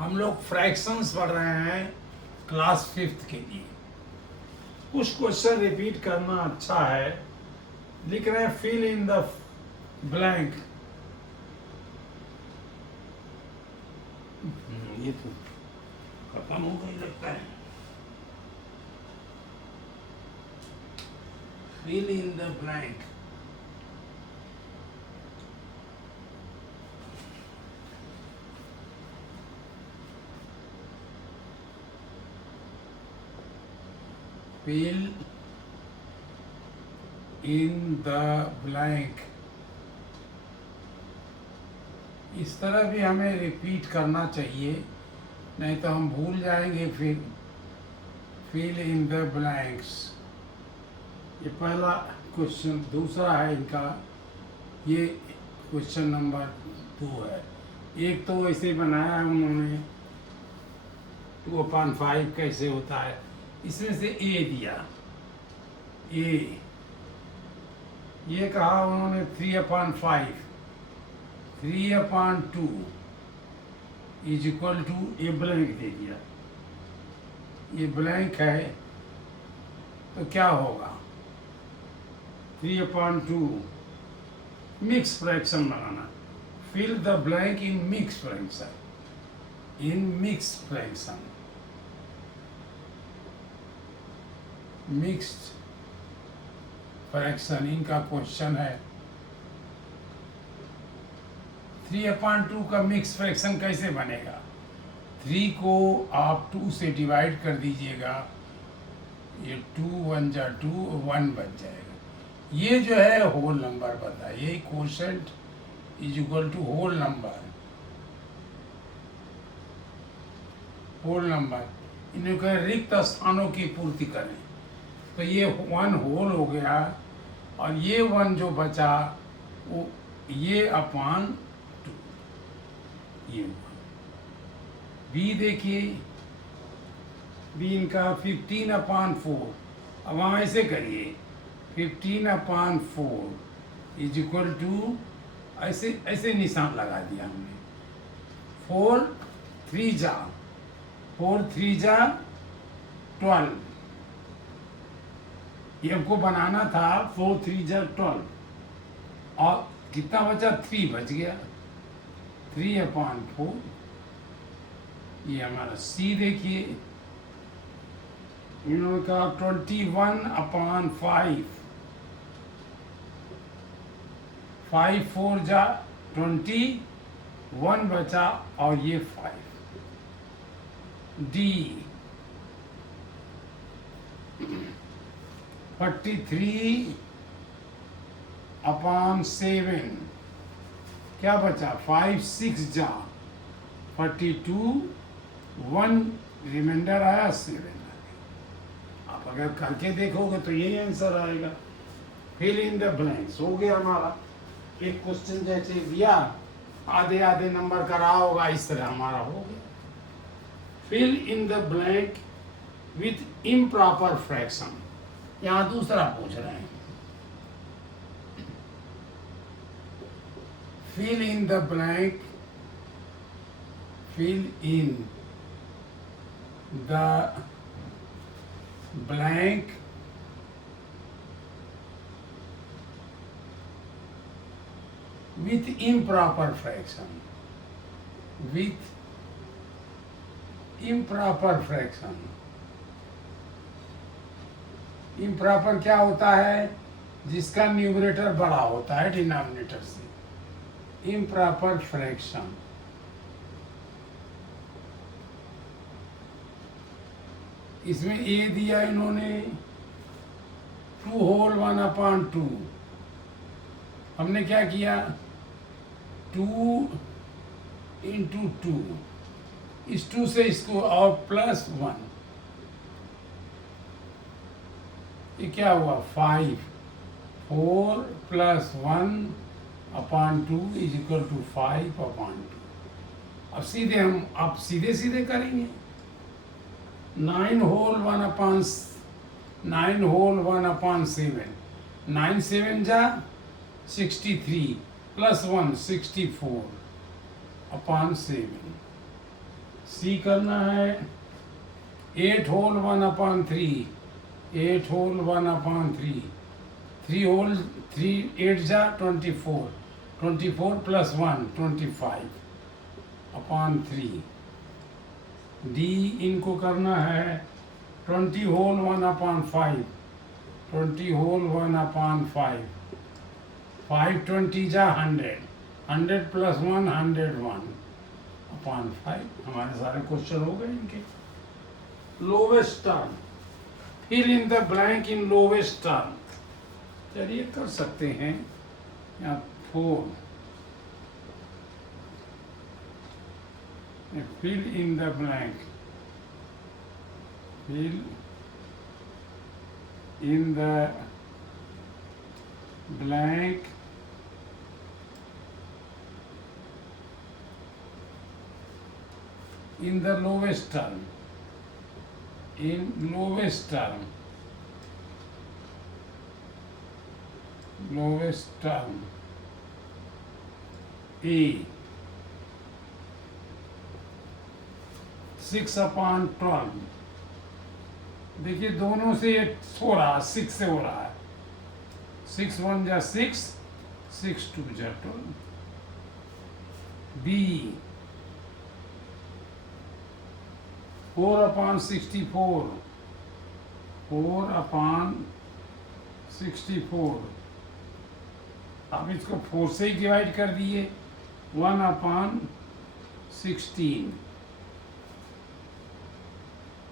हम लोग फ्रैक्शंस पढ़ रहे हैं क्लास 5th के लिए। कुछ क्वेश्चन रिपीट करना अच्छा है। लिख रहे हैं फिल इन द ब्लैंक। ये तो खत्म हो गई लगता है। Fill in the blank. fill in the blank। इस तरह भी हमें रिपीट करना चाहिए, नहीं तो हम भूल जाएंगे। फिर fill in the blanks। ये पहला क्वेश्चन। दूसरा है इनका, ये क्वेश्चन नंबर 2 है। एक तो ऐसे बनाया है उन्होंने 2/5 कैसे होता है। इसमें से ए दिया, ए ये कहा उन्होंने 3/5, 3/2 is equal to a blank दे दिया। ये ब्लैंक है तो क्या होगा 3/2 मिक्स फ्रैक्शन बनाना। Fill the blank in mix fraction, in mix fraction, mixed fraction इनका क्वेश्चन है। 3/2 का मिक्स फ्रैक्शन कैसे बनेगा। 3 को आप 2 से डिवाइड कर दीजिएगा, ये 2 1 जा 2, 1 बच जाएगा। ये जो है होल नंबर बता, ये quotient is equal to whole number. Whole number इनके रिक्त स्थानों की पूर्ति करें, तो ये 1 होल हो गया और ये 1 जो बचा वो ये अपान 2, ये बी देखिए, बी इनका 15/4। अब वहाँ ऐसे करिए 15/4 इज इक्वल टू, ऐसे ऐसे निशान लगा दिया हमने। 4 3 जा 12। ये हमको बनाना था 4 3 जा 12 और कितना बचा 3 बच गया। 3/4 ये हमारा सी देखिए, इन्होंने कहा 21/5, 5 4 जा 21 बचा और ये 5। डी 43/7 क्या बचा 5 6 जा 42, 1 रिमाइंडर आया 7। आप अगर करके देखोगे तो यही आंसर आएगा। फिल इन द ब्लैंक्स हो गया हमारा। एक क्वेश्चन जैसे दिया आधे आधे नंबर का रहा होगा, इस तरह हमारा हो गया। Fill in the blank with improper fraction. यहाँ दूसरा पूछ रहे हैं, fill in the blank, fill in the blank with improper fraction, with improper fraction। Improper क्या होता है, जिसका न्यूमरेटर बड़ा होता है डिनोमिनेटर से। इम्प्रॉपर फ्रैक्शन, इसमें ए दिया इन्होंने 2 होल 1/2। हमने क्या किया 2 × 2, इस 2 से इसको और +1, ये क्या हुआ 5 4 + 1/2 इज इक्वल टू 5/2। अब सीधे हम आप सीधे सीधे करेंगे। 9 होल 1/7, 9 7 जा 63 +1 64/7, सी करना है 8 होल 1/3, 8 होल 1/3, 3 होल 3 8 जा 24, 24 प्लस 1 25/3। डी इनको करना है 20 होल 1/5, 20 होल 1/5, 5 20 जा 100, 100 प्लस 1 101/5। हमारे सारे क्वेश्चन हो गए इनके। Lowest term, fill in the blank in lowest term. चलिए कर सकते हैं। यहाँ 4, fill in the blank, fill in the blank in the lowest term, in lowest term, lowest term A 6/12। देखिए दोनों से ये हो रहा है, 6 से हो रहा है। 6 1 जा 6, 6 2 जा 12। B 4/64, 4/64। अब इसको 4 से ही डिवाइड कर दिए, 1/16।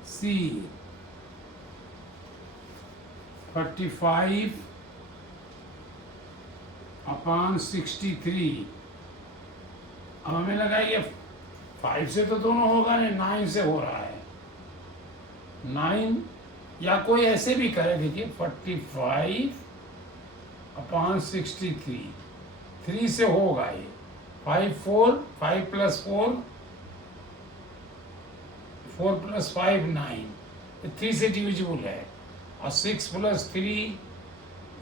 सी 45/63। अब हमें लगा ये 5 से तो दोनों होगा नहीं, 9 से हो रहा है। 9 या कोई ऐसे भी करे, देखिए 45/63, 3 से होगा ये। 5 4, 5 प्लस 4, 4 प्लस 5 9, 3 से डिविजिबल है। और 6 प्लस 3,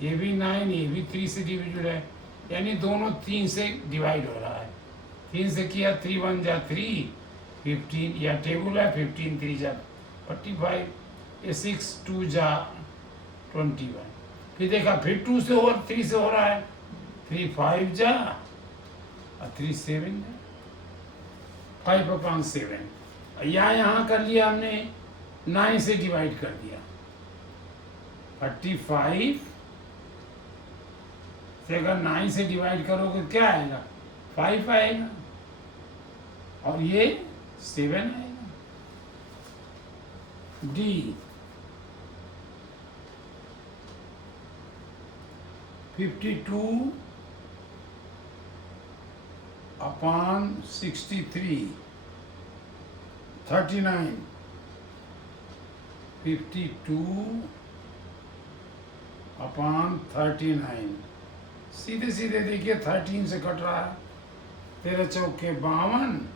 ये भी 9, ये भी 3 से डिविजिबल है। यानी दोनों 3 से डिवाइड हो रहा है। 3 से किया 3 1 जा 3, 15, या टेबल है 15 3 जा 45, ये 6 2 जा 21। फिर देखा फिर 2 से और 3 से हो रहा है, 3 5 जा और 3 7 जा, 5/7। या यहाँ कर लिया हमने, 9 से डिवाइड कर दिया। 35 से अगर 9 से डिवाइड करोगे क्या आएगा, 5 आएगा, और ये 7 आएगा। डी 52/63, 39, 52/39। सीधे सीधे देखिए 13 से कट रहा है। 13 चौके 52,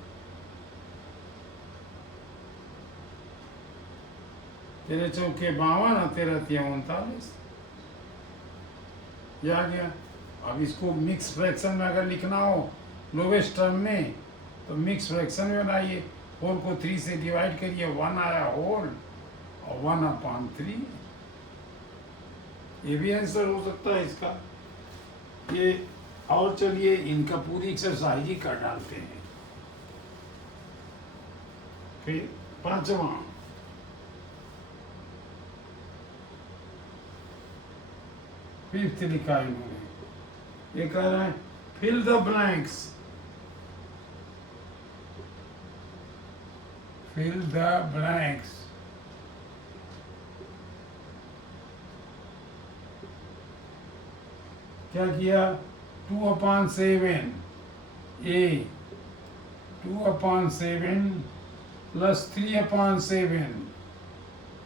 13 चौके 52 और 13 तिया 39। ये आ गया। अब इसको मिक्स फ्रैक्शन में अगर लिखना हो लोवेस्ट टर्म में, तो मिक्स फ्रैक्शन में बनाइए। 4 को 3 से डिवाइड करिए, 1 आया होल और 1/3। ये भी आंसर हो सकता है इसका ये। और चलिए इनका पूरी एक्सरसाइज ही कर डालते हैं। फिर 5वां, फिफ्थ लिखा इन्होंने। ये कह रहे हैं fill the blanks, fill the blanks. क्या किया, 2/7 ए, 2/7 प्लस 3/7।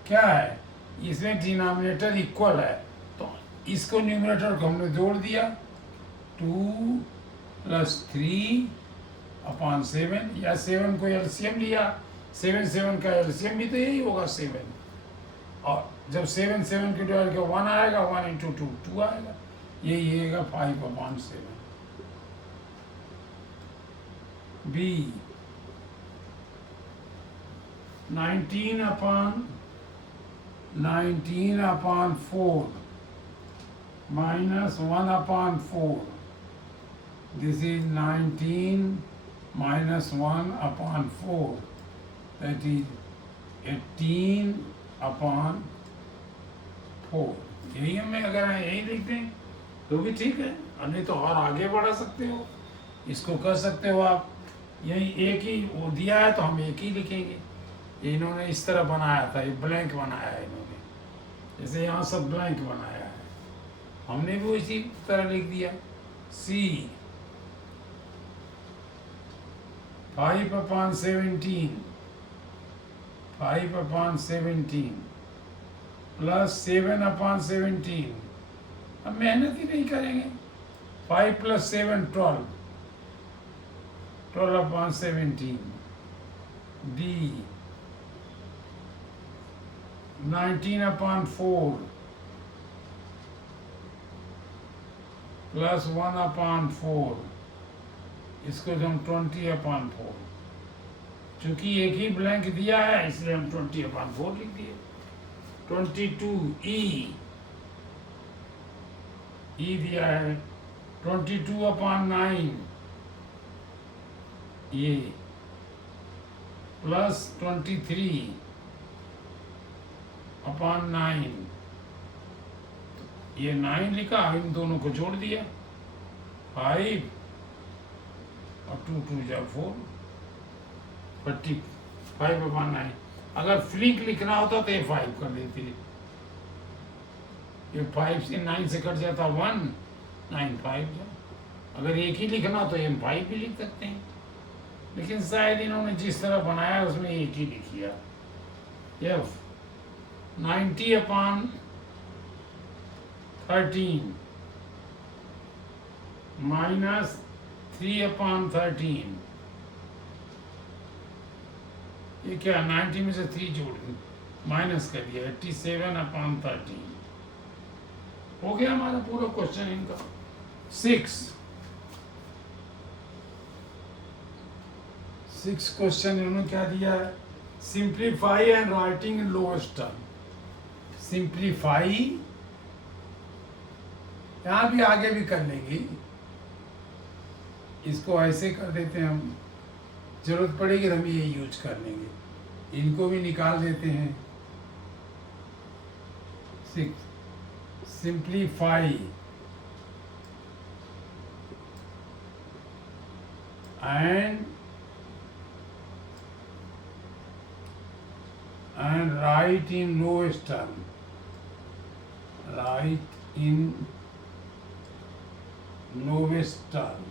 क्या है, इसमें डिनोमिनेटर इक्वल है, तो इसको न्यूमरेटर को हमने जोड़ दिया। 2 + 3/7, या 7 को एलसीएम लिया। 7 7 का एलसीएम भी तो यही होगा 7। और जब 7 7 के डिवाइड किया 1 आएगा, 1 × 2 2 आएगा। यही आएगा 5/7। B 19/4 minus 1/4. This is 19 minus 1/4. That is 18/4. यही हमें अगर यही लिखते हैं तो भी ठीक है, और नहीं तो और आगे बढ़ा सकते हो, इसको कर सकते हो आप। यही एक ही वो दिया है तो हम एक ही लिखेंगे। इन्होंने इस तरह बनाया था, ये ब्लैंक बनाया है इन्होंने, जैसे यहाँ सब ब्लैंक बनाया है, हमने भी इसी तरह लिख दिया। सी 5/17 प्लस 7/17। अब मेहनत ही नहीं करेंगे। 5 + 7 12, 12/17। डी 19/4 प्लस 1/4, इसको जो हम 20/4, चूंकि एक ही ब्लैंक दिया है इसलिए हम 20/4 लिख दिए। 22 ई दिया है 22/9 ये, प्लस 23/9, ये 9 लिखा, इन दोनों को जोड़ दिया, 5 और 2 2 जा 4, 45/9। अगर फ्लिक लिखना होता तो ये 5 कर देती, ये 5 से 9 से कट जाता 1, 9 5 जा। अगर एक ही लिखना तो M 5 भी लिख सकते हैं, लेकिन शायद इन्होंने जिस तरह बनाया उसमें एक ही लिख दिया। F 90/13 माइनस 3/13, ये क्या 90 में से 3 जोड़ माइनस कर दिया, 87/13 हो गया हमारा पूरा क्वेश्चन इनका। 6 क्वेश्चन इन्होंने क्या दिया है, simplify and writing in lowest term. Simplify यहाँ भी आगे भी कर लेंगे, इसको ऐसे कर देते हैं हम, जरूरत पड़ेगी तो हम ये यूज कर लेंगे, इनको भी निकाल देते हैं। 6 simplify and write in lowest term. Write in lowest term.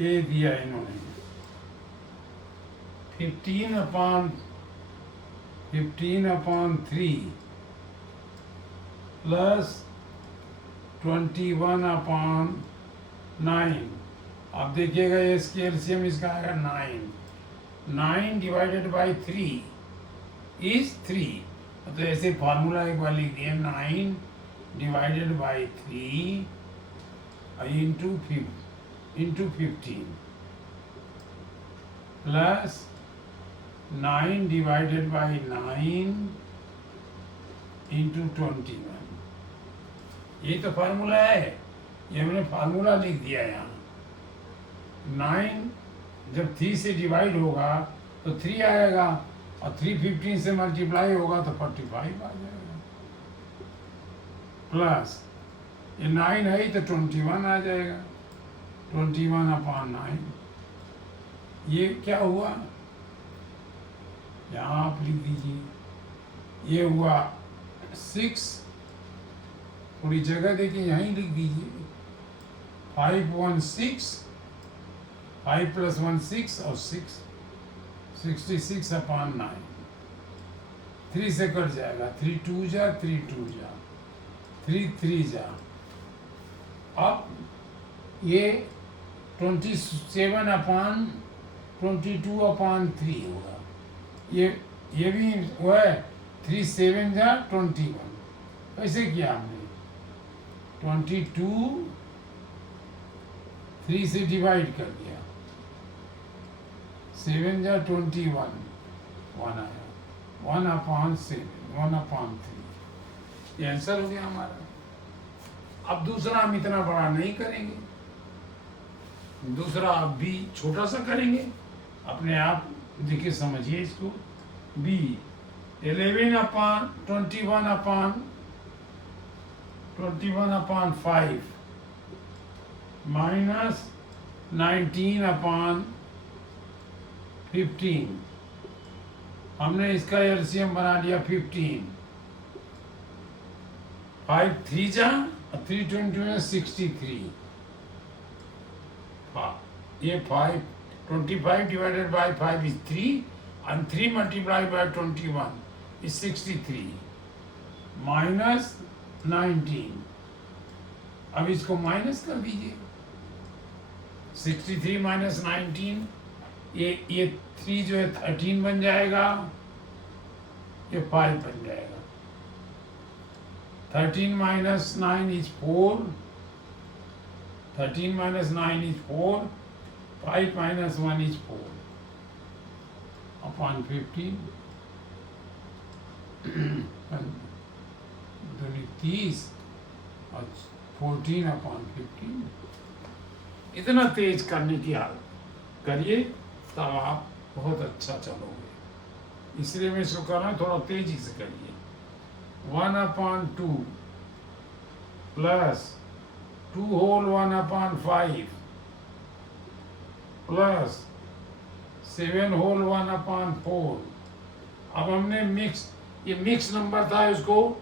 ये दिया इन्होंने 15/3 प्लस 21/9। अब देखिएगा ये एलसीएम इसका आएगा 9। 9 डिवाइडेड बाई 3 इज 3, तो ऐसे फार्मूला एक बार लिख दिया, 9 divided by 3 into 15 plus 9 divided by 9 into 21। ये तो फार्मूला है, ये हमने फार्मूला लिख दिया यहाँ। 9 जब 3 से डिवाइड होगा तो 3 आएगा, और 3 15 से मल्टीप्लाई होगा तो 45 आ जाएगा, प्लस ये 9 है तो 21 आ जाएगा, 21/9। ये क्या हुआ, यहाँ आप लिख दीजिए, ये हुआ 6, थोड़ी जगह देखिए यहीं लिख दीजिए, 516, 5 + 1 6 और 6 66/9। 3 से कट जाएगा, 3 2 जा 3 2 जा 3 3 जा। अब ये 27/22/3 होगा, ये भी वो है, 3 7 जा 21। कैसे किया हमने, 22 3 से डिवाइड कर दिया, 7 जा 21, 1 आया, 1/7, 1/3, ये आंसर हो गया हमारा। अब दूसरा हम इतना बड़ा नहीं करेंगे, दूसरा आप भी छोटा सा करेंगे, अपने आप देखिए समझिए इसको। b 11/21/5 minus 19/15। हमने इसका एलसीएम बना लिया 15, 5 3 जा 3 63, ये 25 divided by 5 is 3 and 3 multiplied by 21 is 63 minus 19। अब इसको माइनस कर दीजिए, 63 minus 19, ये 3 जो है 13 बन जाएगा, ये 5 बन जाएगा। 13 minus 9 is 4, 13 minus 9 is 4, 5 minus 1 is 4 upon 15, 30 और 14 upon 15। इतना तेज करने की आदत करिए, तब आप बहुत अच्छा चलोगे। इसलिए मैं इसको कर रहा हूँ, थोड़ा तेजी से करिए। 1/2 प्लस 2 whole 1/5 प्लस 7 whole 1/4। अब हमने ये मिक्स नंबर था, इसको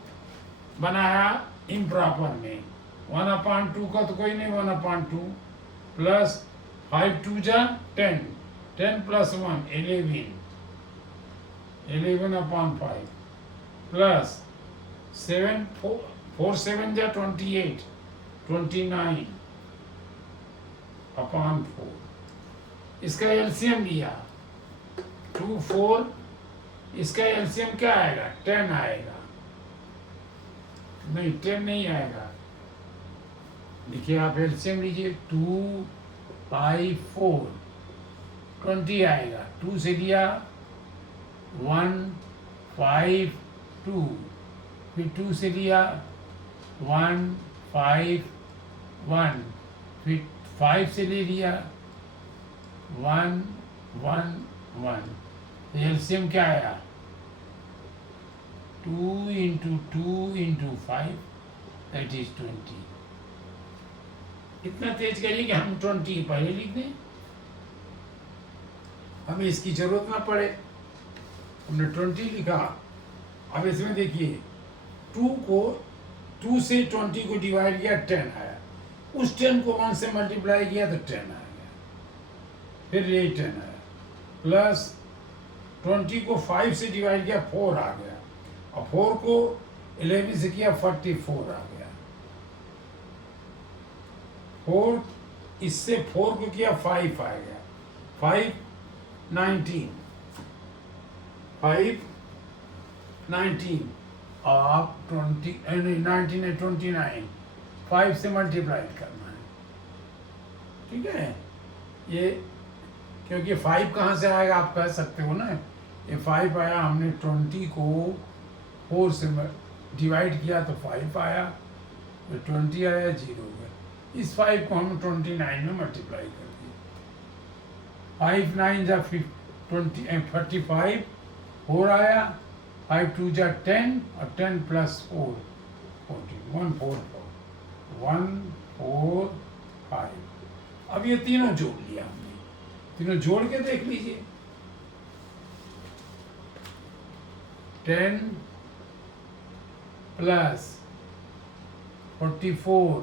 बनाया इम्प्रॉपर में। 1/2 का तो कोई नहीं, 1/2 प्लस 5 2 जा 10, 10 plus 1 11, 11/5 प्लस 7 4 7 जा 28, 29/4। इसका एलसीएम लिया 2 4, इसका एलसीएम क्या आएगा? 10 आएगा। नहीं 10 नहीं आएगा, देखिए आप एलसीएम लीजिए, 2 5 4 20 आएगा। 2 से लिया 1 5 2, फिर 2 से लिया 1 5 1, फिर 5 से ले लिया 1 1 1। एलसीएम क्या आया? 2 into 2 into 5 that is 20। इतना तेज करिए कि हम 20 पहले लिख दें, हमें इसकी जरूरत ना पड़े। हमने 20 लिखा। अब इसमें देखिए 2 से 20 को डिवाइड किया 10 आया, उस 10 को 1 से मल्टीप्लाई किया तो 10 आ गया, फिर ये 10 आया, प्लस 20 को 5 से डिवाइड किया 4 आ गया, और 4 को 11 से किया 44 आ गया। 4 इससे 4 को किया 5 आ गया, 5 19, 5 19 आप 20 नहीं 19 है 29, 5 से मल्टीप्लाई करना है, ठीक है। ये क्योंकि 5 कहाँ से आएगा आप कह सकते हो ना, ये 5 आया, हमने 20 को 4 से डिवाइड किया तो 5 आया, तो 20 आया, 0 हो गया। इस 5 को हम 29 में मल्टीप्लाई कर दिए। 5 9 जा 45, 4 आया, 5 2 जा 10 और 10 प्लस 4 14, 145। अब ये तीनों जोड़ लिया हमने, तीनों जोड़ के देख लीजिए। 10 प्लस 44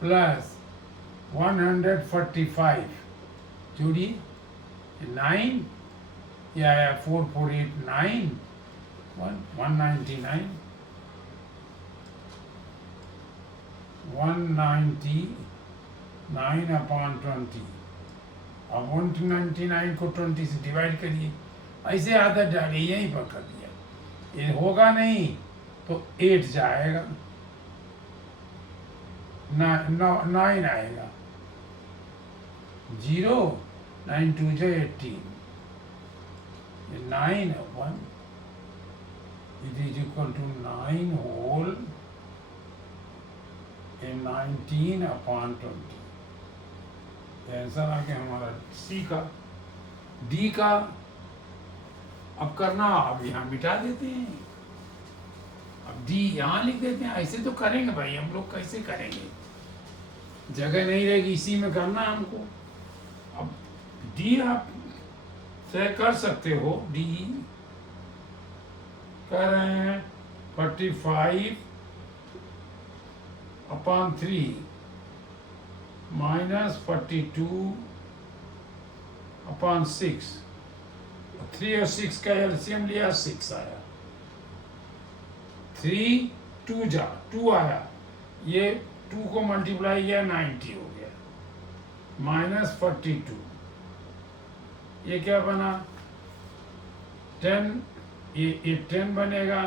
प्लस 145 जोड़िए, 9 या 4 4 8 9 199 199/20। अब 199 को 20 से डिवाइड करिए, ऐसे आदत डालिए, यहीं पर कर दिया। ये होगा नहीं तो 8 जाएगा, 9 आएगा, 0, 9 2 जो 18, ये 9 है 1, it is equal to 9 whole in 19 upon 20। Answer आ गया हमारा सी का। डी का अब करना, अब यहाँ मिटा देते हैं, अब डी यहाँ लिख देते हैं। ऐसे तो करेंगे भाई, हम लोग कैसे करेंगे, जगह नहीं रहेगी, इसी में करना है हमको। अब डी आप तय कर सकते हो, डी कर रहे हैं 45 अपॉन 3 माइनस 42 अपॉन 6। 3 और 6 का एलसीएम लिया, 6 आया। 3 2 जा 2 आया, ये 2 को मल्टीप्लाई किया 90 हो गया, माइनस 42, ये क्या बना 10, ये 10 बनेगा,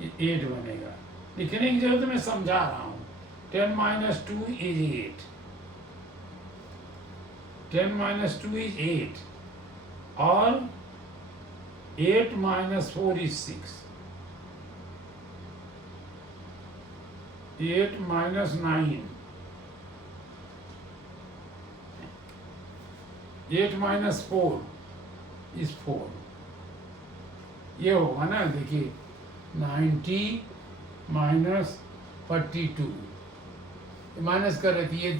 ये 8 बनेगा। लिखने की जरूरत मैं समझा रहा हूँ। 10 minus 2 is 8, 10 minus 2 is 8, और 8 minus 4 is 6, 8 minus 9, 8 minus 4 is 4। ये होगा ना, देखिए 90 माइनस 42, माइनस कर रही थी, ये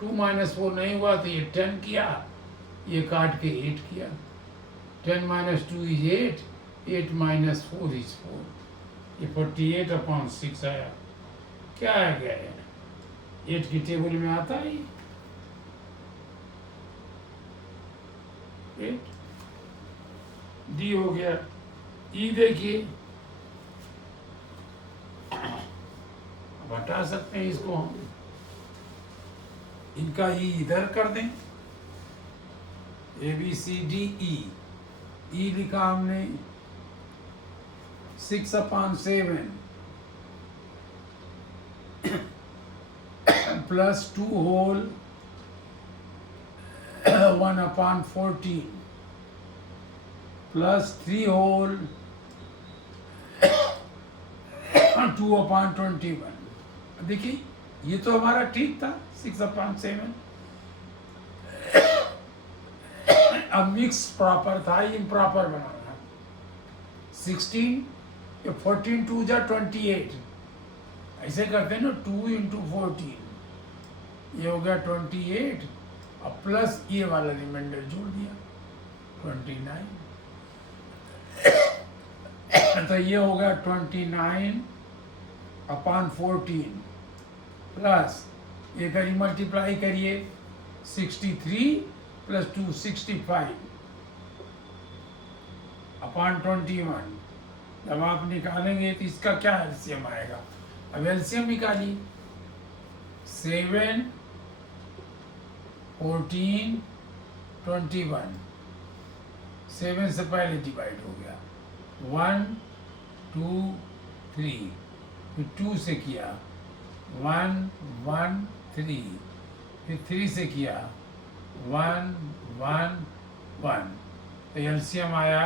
2 माइनस 4 नहीं हुआ तो ये 10 किया, ये काट के 8 किया। 10 माइनस 2 इज 8, 8 माइनस 4 इज 4, ये 48 अपॉन 6 आया। क्या आ गया है, 8 की टेबल में आता है 8, डी हो गया। ई देखिए, अब हटा सकते हैं इसको हम, इनका ई इधर कर दें, ABCD ई लिखा हमने 6 upon 7 plus 2 whole 1 upon 14 plus 3 whole 2 upon 21। देखिए ये तो हमारा ठीक था, 6 अपॉन 7। अब मिक्स प्रॉपर था, इम्प्रॉपर बनाना। 16, 14 2 जा 28, ऐसे करते हैं ना, 2 इंटू 14, ये हो गया 28, अब प्लस ये वाला रिमाइंडर जोड़ दिया 29, तो ये हो गया 29 अपॉन 14 प्लस ये करिए मल्टीप्लाई करिए 63 प्लस 2 65 अपॉन 21। जब आप निकालेंगे तो इसका क्या एलसीएम आएगा, अब एलसीएम निकालिए। 7 14 21, 7 से पहले डिवाइड हो गया, 1 2 3, फिर 2 से किया 1 1 3, फिर 3 से किया 1 1 1, तो एलसीएम आया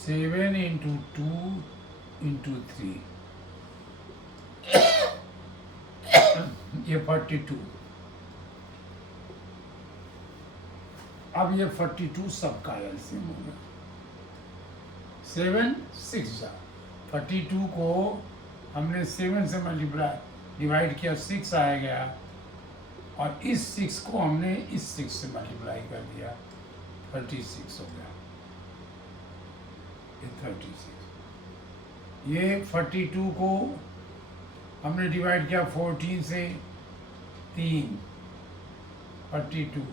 7 इंटू 2 इंटू 3, ये 42। अब ये 42 सबका एलसीएम हो गया। 7 6 जा 42 को हमने 7 से मल्टीप्लाई डिवाइड किया, 6 आ गया, और इस 6 को हमने इस 6 से मल्टीप्लाई कर दिया, 36 हो गया, ये 36। ये 42 को हमने डिवाइड किया 14 से, 3 42,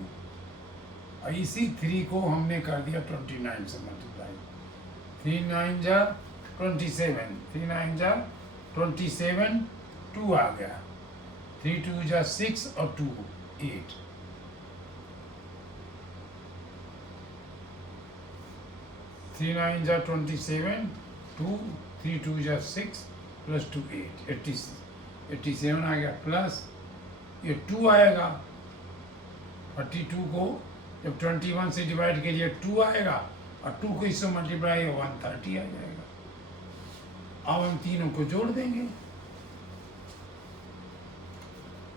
और इसी 3 को हमने कर दिया 29 से मल्टीप्लाई, 3 9 जा 27, 3 9 जा 27, 2 आ गया, 3 2 जा 6 और 2 8, 3 9 जा 27, 2 3 2 जा 6 प्लस 2 8, 87 आ गया, प्लस ये 2 आएगा, 42 को जब 21 से डिवाइड कीजिए 2 आएगा, और 2 को इससे मल्टीप्लाई 130 आ जाएगा। अब हम तीनों को जोड़ देंगे,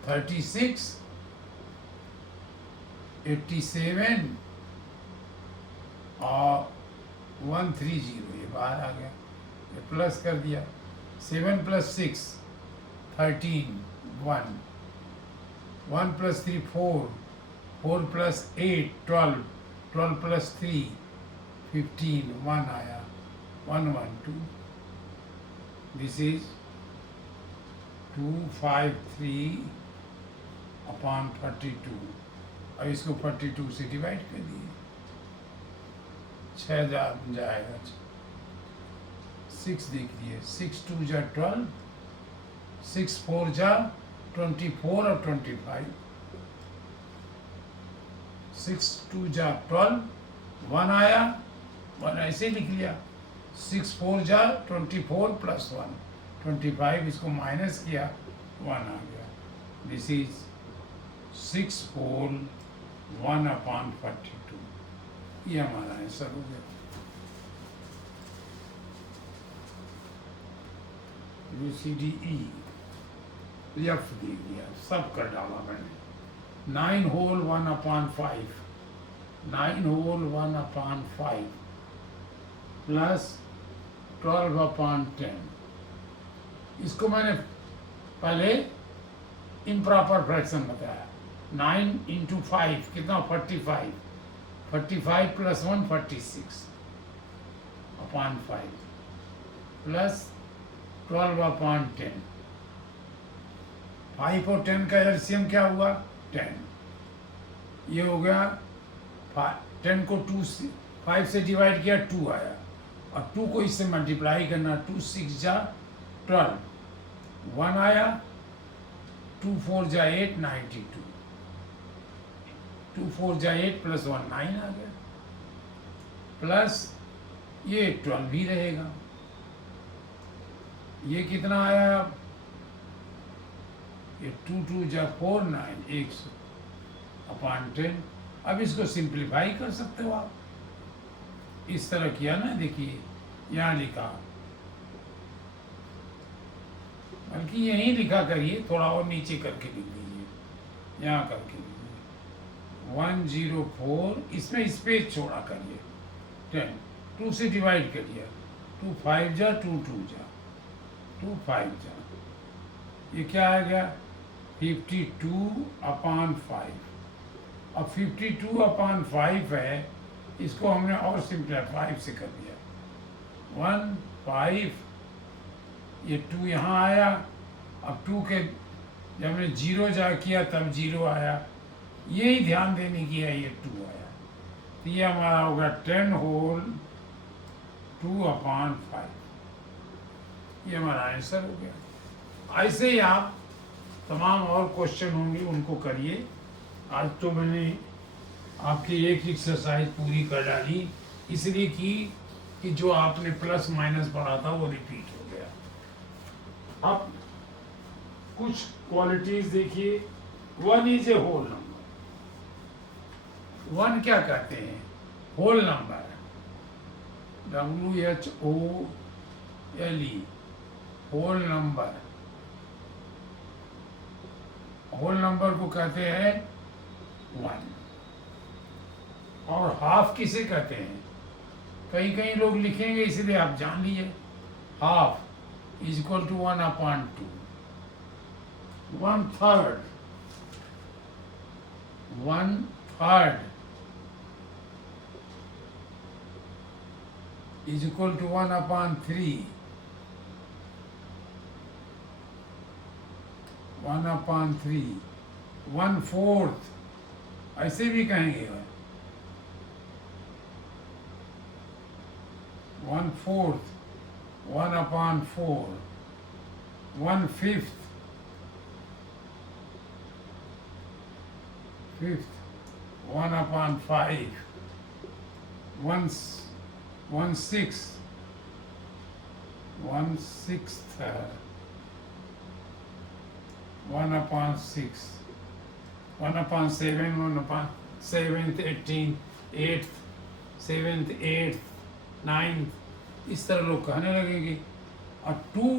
36, 87 और 130, ये बाहर आ गया, ये प्लस कर दिया। 7 + 6 13, 1, 1 + 3 4, 4 + 8 12, 12 + 3 15, 1 आया, 1 1 2। This is 253 upon 42। अब इसको 42 से डिवाइड कर दिए, 6 जाएगा, 6 देख लिए, 6 2 जा 12, 6 4 जा 24 और 25, 6 2 जा 12, 1 आया, 1 ऐसे लिख लिया, 6 4 जा 24 + 1 25, इसको माइनस किया, 1 आ गया। दिस इज 6 होल 1 अपॉन 42, ये हमारा आंसर हो गया। ABCDE एफ दे दिया, सब कर डाला मैंने। 9 whole 1 upon 5, 9 whole 1 upon 5 plus 12 upon 10। इसको मैंने पहले इम्प्रॉपर फ्रैक्शन बताया। 9 × 5 कितना, 45, 45 + 1 46 अपॉन 5 प्लस 12 अपॉन 10। 5 और 10 का एलसीएम क्या हुआ, 10। ये हो गया, 10 को 5 से डिवाइड किया, 2 आया, और 2 को इससे मल्टीप्लाई करना, 2 6 जा 12, 1 आया, 2 4 जा 8 92, 2 4 जा 8 + 1 9 आ गया, प्लस ये 12 भी रहेगा। ये कितना आया, ये 2 2 जा 4 9 100 अपॉन 10। अब इसको सिंप्लीफाई कर सकते हो आप, इस तरह किया ना, देखिए यहाँ लिखा, बल्कि यहीं लिखा करिए, थोड़ा और नीचे करके लिख लीजिए, यहाँ करके लीजिए 104, इसमें स्पेस छोड़ा करिए, 10 2 से डिवाइड करिए, 2 5 जा 2 2 जा 2 5 जा, ये क्या आ गया, 52 अपॉन 5। अब 52 अपॉन 5 है, इसको हमने और सिंप्लीफाई 5 से कर दिया, 1 5, ये 2 यहाँ आया, अब 2 के जब हमने 0 जा किया तब 0 आया, यही ध्यान देने की है, ये 2 आया, तो ये हमारा होगा 10 होल 2 अपॉन 5, ये हमारा आंसर हो गया। ऐसे ही आप तमाम और क्वेश्चन होंगे उनको करिए। आज तो मैंने आपकी एक एक्सरसाइज पूरी कर डाली, इसलिए कि जो आपने प्लस माइनस पढ़ा था वो रिपीट हो गया। अब कुछ क्वालिटीज देखिए। 1 इज ए होल नंबर। 1 क्या कहते हैं, whole number, WHOLE, whole number. Whole number को कहते हैं 1। और हाफ किसे कहते हैं, कई कई लोग लिखेंगे, इसलिए आप जान लीजिए, half is equal to 1 upon 2। 1/3, 1/3 is equal to 1 upon 3, 1 upon 3, 1/4 ऐसे भी कहेंगे, 1/4, 1 upon 4, 1/5, 1 upon 5, 1/6, 1/6, 1 upon 6, 1/7, 1/7, 18, 8, 7, 8, 9, इस तरह लोग कहने लगेंगे। और 2,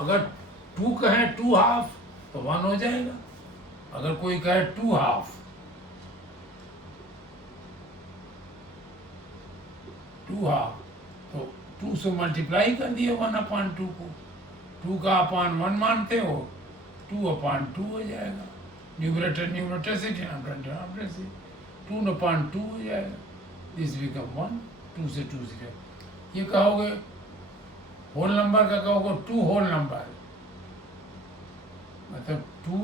अगर 2 कहें 2 हाफ तो 1 हो जाएगा। अगर कोई कहे 2 हाफ, 2 हाफ, तो 2 से मल्टीप्लाई कर दिए 1/2 को। 2 का अपान 1 मानते हो, 2/2 हो जाएगा। न्यूमरेटर न्यूमरेटर से, डिनोमिनेटर डिनोमिनेटर से 2/2 हो जाएगा। दिस बिकम 1, 2 से 2 से ये कहोगे। होल नंबर का कहोगे 2 होल नंबर, मतलब 2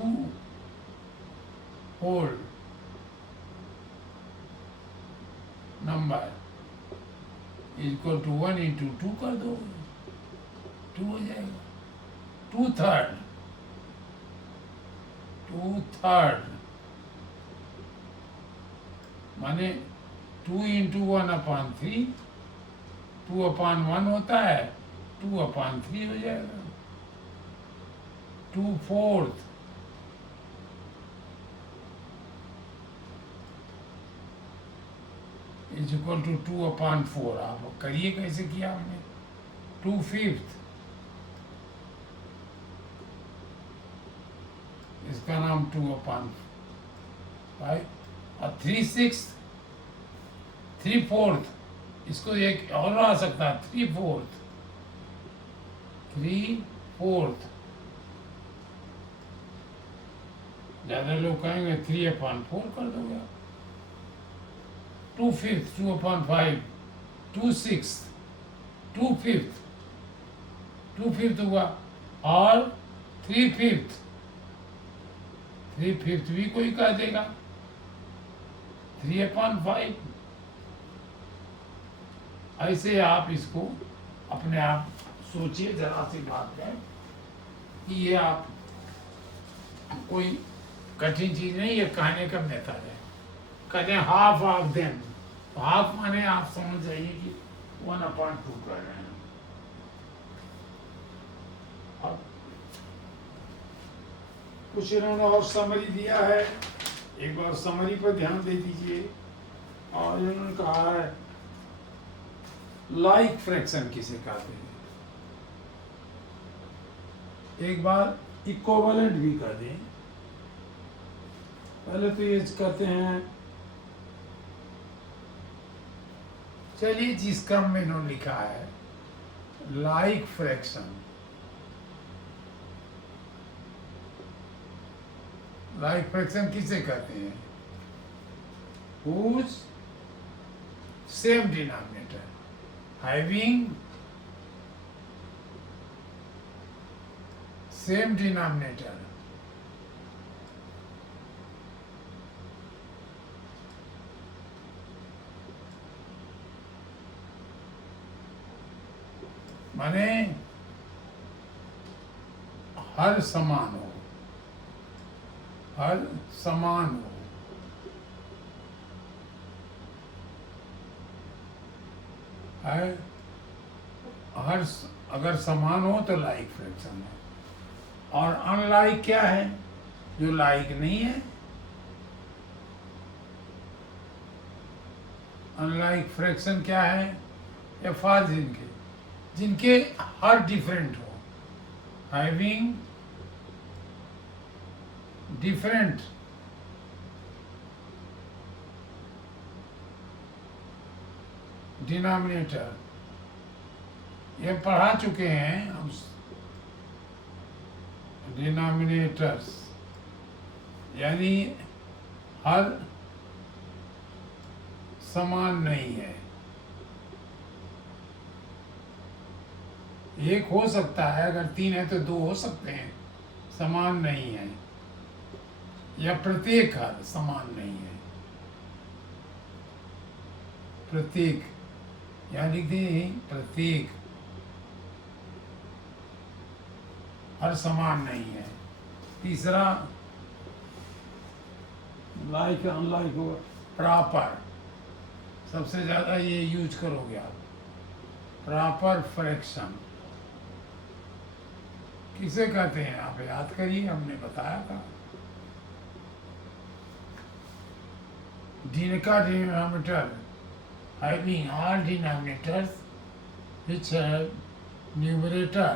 whole number equal to 1 into 2 कर दो, 2 हो जाएगा। 2/3, 2/3 माने 2 इंटू 1/3, 2/1 होता है, 2/3 हो जाएगा। 2/4 इज इक्वल टू 2/4। आप करिए कैसे किया हमने। 2/5 इसका नाम 2/5। और 3/6, 3/4 इसको एक और आ सकता है, 3/4, 3/4। ज्यादा लोग कहेंगे 3/4 कर दोगे आप। 2/5, 2/5, 2/6, 2/5, 2/5 हुआ। और 3/5, 3/5 भी कोई कह देगा 3/5। ऐसे आप इसको अपने आप सोचिए जरा सी बात है कि ये आप कोई कठिन चीज नहीं, ये कहने का मेथड है। कहते हैं हाफ ऑफ देम, तो हाफ माने आप समझ जाइए कि 1/2 कर रहे हैं। अब कुछ इन्होंने और समरी दिया है, एक बार समरी पर ध्यान दे दीजिए। और इन्होंने कहा है लाइक फ्रैक्शन किसे कहते हैं। एक बार इक्विवेलेंट भी कर दें। पहले तो ये कहते हैं, चलिए जिस क्रम में इन्होंने लिखा है लाइक फ्रैक्शन, लाइक फ्रैक्शन किसे कहते हैं? whose same denominator having same denominator माने हर समान हो, हर समान हो। हर अगर समान हो तो लाइक फ्रैक्शन है। और अनलाइक क्या है? जो लाइक नहीं है। अनलाइक फ्रैक्शन क्या है? एफआर जिनके हर डिफरेंट हो, हैविंग डिफरेंट डिनोमिनेटर। ये पढ़ा चुके हैं हम, डिनोमिनेटर्स यानी हर समान नहीं है। एक हो सकता है, अगर 3 है तो 2 हो सकते हैं, समान नहीं है। या प्रत्येक हर समान नहीं है। प्रत्येक या लिख दें प्रत्येक हर समान नहीं है। तीसरा लाइक अनलाइक हो, प्रॉपर, सबसे ज्यादा ये यूज करोगे आप। प्रॉपर फ्रैक्शन किसे कहते हैं? आप याद करिए, हमने बताया था। जिनका denominator having all denominators which have numerator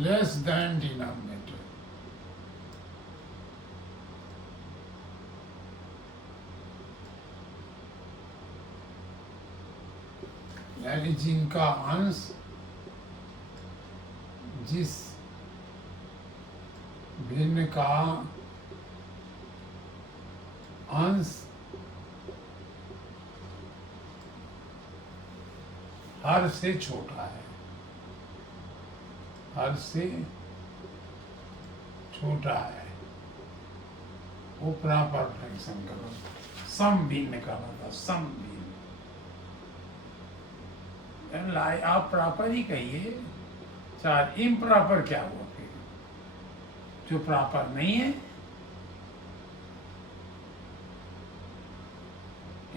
less than denominator. यानी जिनका अंश जिस भिन्न का अंश हर से छोटा है, हर से छोटा है, वो प्रॉपर फ्रैक्शन का सम भिन्न का था, सम भिन्न। आप प्रॉपर ही कहिए, चार इम्प्रॉपर क्या हुआ फिर, जो प्रॉपर नहीं है,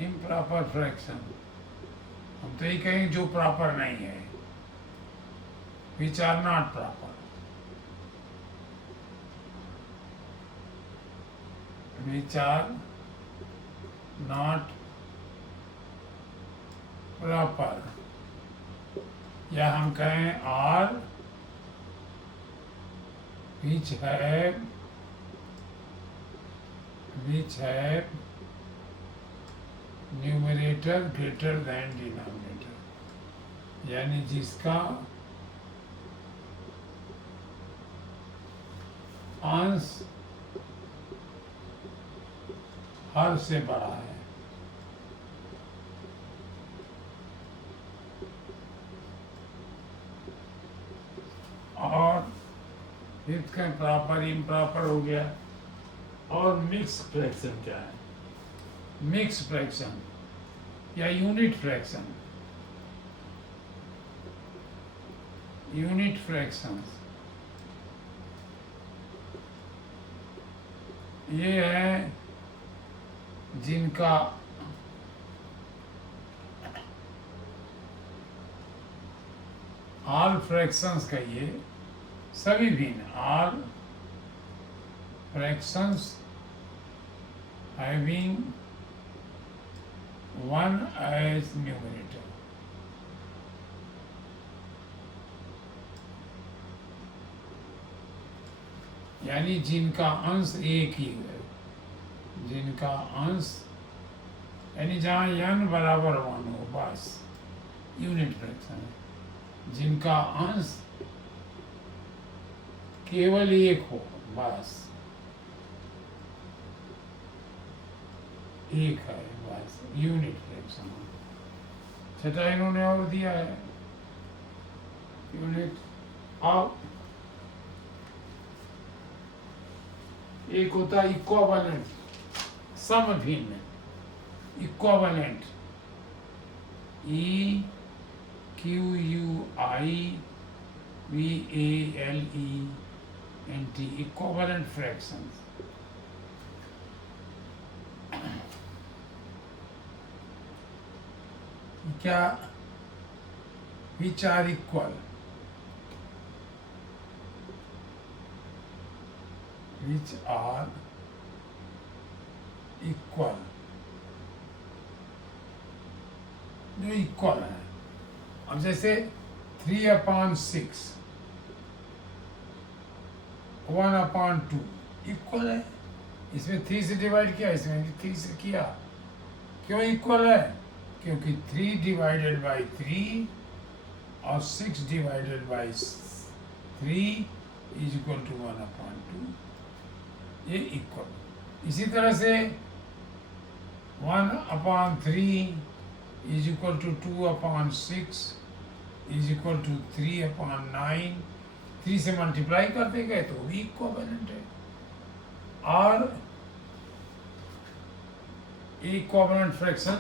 इम्प्रॉपर फ्रैक्शन। हम तो ये कहेंगे जो प्रॉपर नहीं है, which are not proper, which are not proper, या हम कहें are which have numerator greater than denominator, यानी जिसका अंश हर से बड़ा है। और फिफ्थ का प्रॉपर इम्प्रॉपर हो गया। और मिक्स फ्रैक्शन क्या है? मिक्स फ्रैक्शन या यूनिट फ्रैक्शन, यूनिट फ्रैक्शंस ये है जिनका ऑल फ्रैक्शंस का ये सभी भिन्न, all fractions having one as numerator, यानी जिनका अंश एक ही है, जिनका अंश यानी जहाँ n बराबर 1 हो, बस यूनिट फ्रैक्शन है। जिनका अंश केवल एक हो, बस एक है, बस यूनिट फ्रैक्शन। छठा इन्होंने और दिया है यूनिट। अब एक होता है इक्विवेलेंट, समभिन्न, इक्विवेलेंट, EQUIVALENT, इक्विवेलेंट फ्रैक्शंस। क्या? which are equal, which are equal, जो इक्वल है। अब जैसे 3/6, 1/2 इक्वल है, इसमें 3 से डिवाइड किया, इसमें 3 से किया। क्यों इक्वल है? क्योंकि 3 डिवाइडेड बाई 3 और 6 divided by 3 is equal to 1/2, ये इक्वल। इसी तरह से 1/3 is equal to 2/6 is equal to 3/9, 3 से मल्टीप्लाई करते गए तो भी इक्विवेलेंट है। और इक्विवेलेंट फ्रैक्शन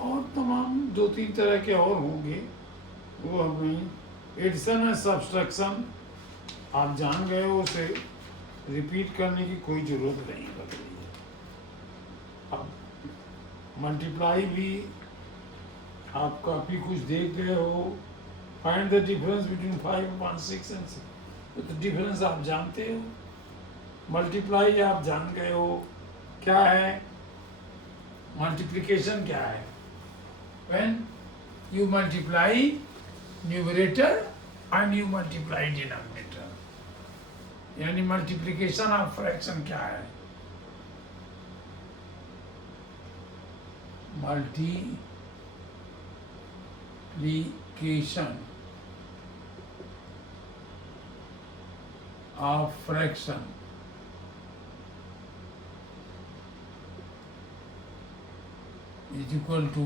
और तमाम 2-3 तरह के और होंगे, वो हमें एडिशन है, सब्सट्रैक्शन आप जान गए हो, उसे रिपीट करने की कोई ज़रूरत नहीं लग रही है। अब मल्टीप्लाई भी आप काफ़ी कुछ देख गए हो, find the difference between 5/6 and 6। तो डिफरेंस आप जानते हो, मल्टीप्लाई आप जान गए हो, क्या है मल्टीप्लिकेशन क्या है? When you multiply numerator and you multiply denominator, यानी मल्टीप्लिकेशन ऑफ फ्रैक्शन क्या है? Multiplication of fraction is equal to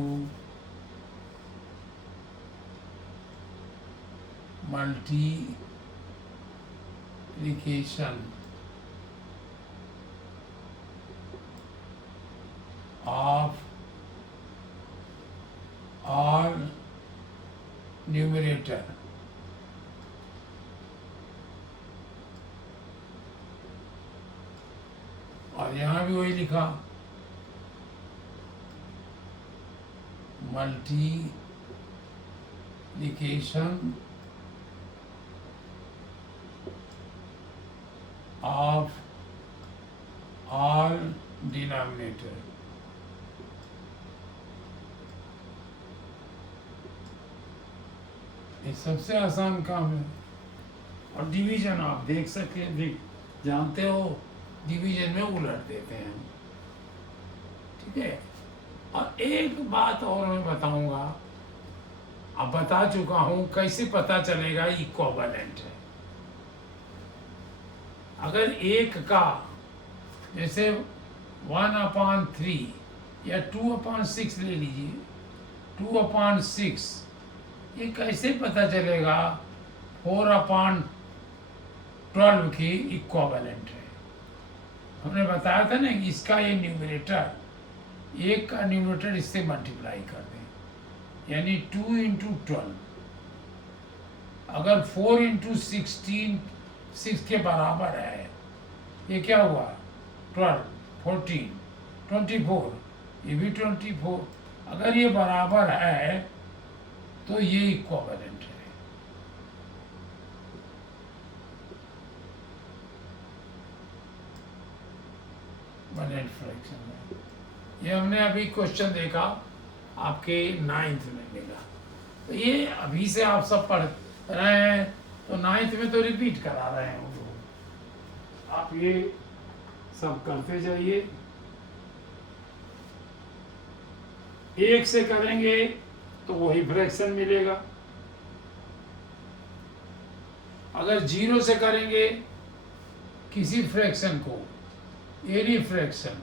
multiplication of all numerator और यहाँ भी वही लिखा multiplication of all denominator। ये सबसे आसान काम है। और डिवीजन आप देख जानते हो, डिवीजन में उलट देते हैं, ठीक है। और एक बात और मैं बताऊंगा, अब बता चुका हूं कैसे पता चलेगा इक्विवेलेंट है। अगर एक का जैसे 1/3 या 2/6 ले लीजिए, 2/6 ये कैसे पता चलेगा 4/12 की इक्विवेलेंट है? हमने बताया था ना कि इसका ये न्यूमरेटर, एक का न्यूमरेटर इससे मल्टीप्लाई कर दें, यानी 2 × 12। अगर 4 × 16 6 के बराबर है, ये क्या हुआ 12, 14, 24, ये भी 24। अगर ये बराबर है तो ये इक्विवेलेंट है। बनेट फ्रैक्शन है। ये हमने अभी क्वेश्चन देखा आपके 9th में मिला, तो ये अभी से आप सब पढ़ रहे हैं, तो 9th में तो रिपीट करा रहे हैं हम लोग। आप ये सब करते जाइए। एक से करेंगे तो वही फ्रैक्शन मिलेगा, अगर 0 से करेंगे किसी फ्रैक्शन को, एनी फ्रैक्शन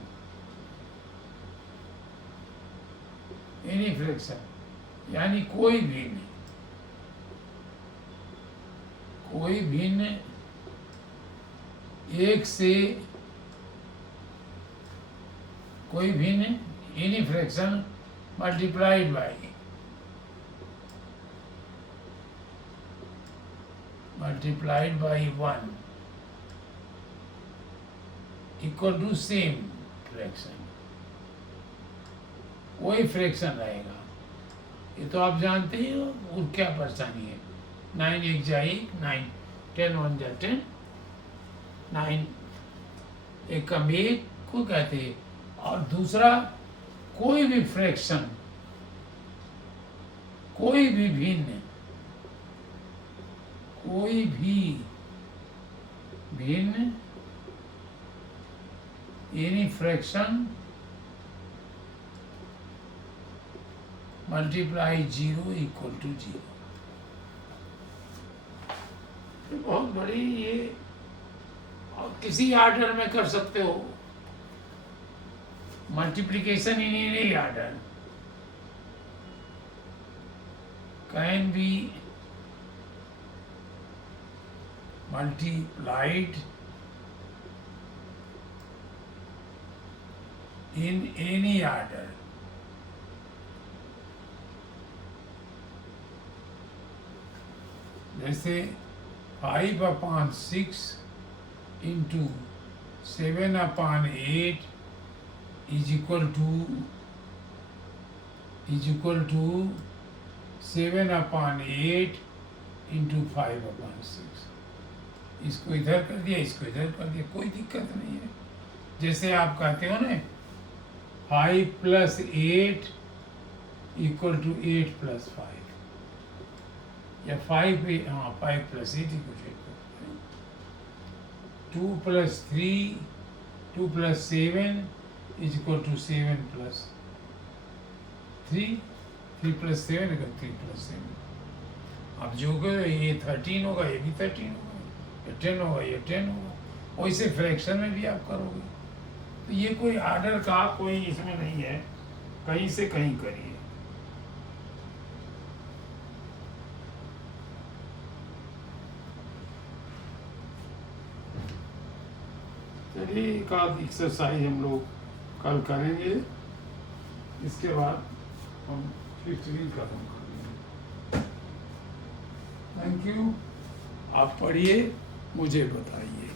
यानी कोई भिन्न एक से कोई भिन्न any fraction multiplied by multiplied by 1 equal to same fraction, वही फ्रैक्शन रहेगा। ये तो आप जानते ही हो, और क्या परेशानी है। 9 1 जा 1, 9 10 1 जा 10, 9 एक कम एक को कहते हैं। और दूसरा, कोई भी फ्रैक्शन, कोई भी भिन्न any fraction multiply 0 equal to 0। बहुत बड़ी ये, और किसी ऑर्डर में कर सकते हो multiplication, in any order can be multiplied in any order। जैसे 5/6 into 7/8 is equal to 7/8 into 5/6। इसको इधर कर दिया, इसको इधर कर दिया, कोई दिक्कत नहीं है। जैसे आप कहते हो ना 5 + 8 = 8 + 5, या 5 + 8 = 8 2 + 3 2 + 7 = 7 + 3 3 + 7 = 3 + 7। अब जो ये 13 होगा, ये भी 13 होगा, ये 10 होगा, ये 10 होगा। वैसे फ्रैक्शन में भी आप करोगे। तो ये कोई आर्डर का कोई इसमें नहीं है, कहीं से कहीं करिए। चलिए एक आध एक्सरसाइज हम लोग कल करेंगे, इसके बाद हम 15 खत्म कर देंगे। Thank you. आप पढ़िए, मुझे बताइए।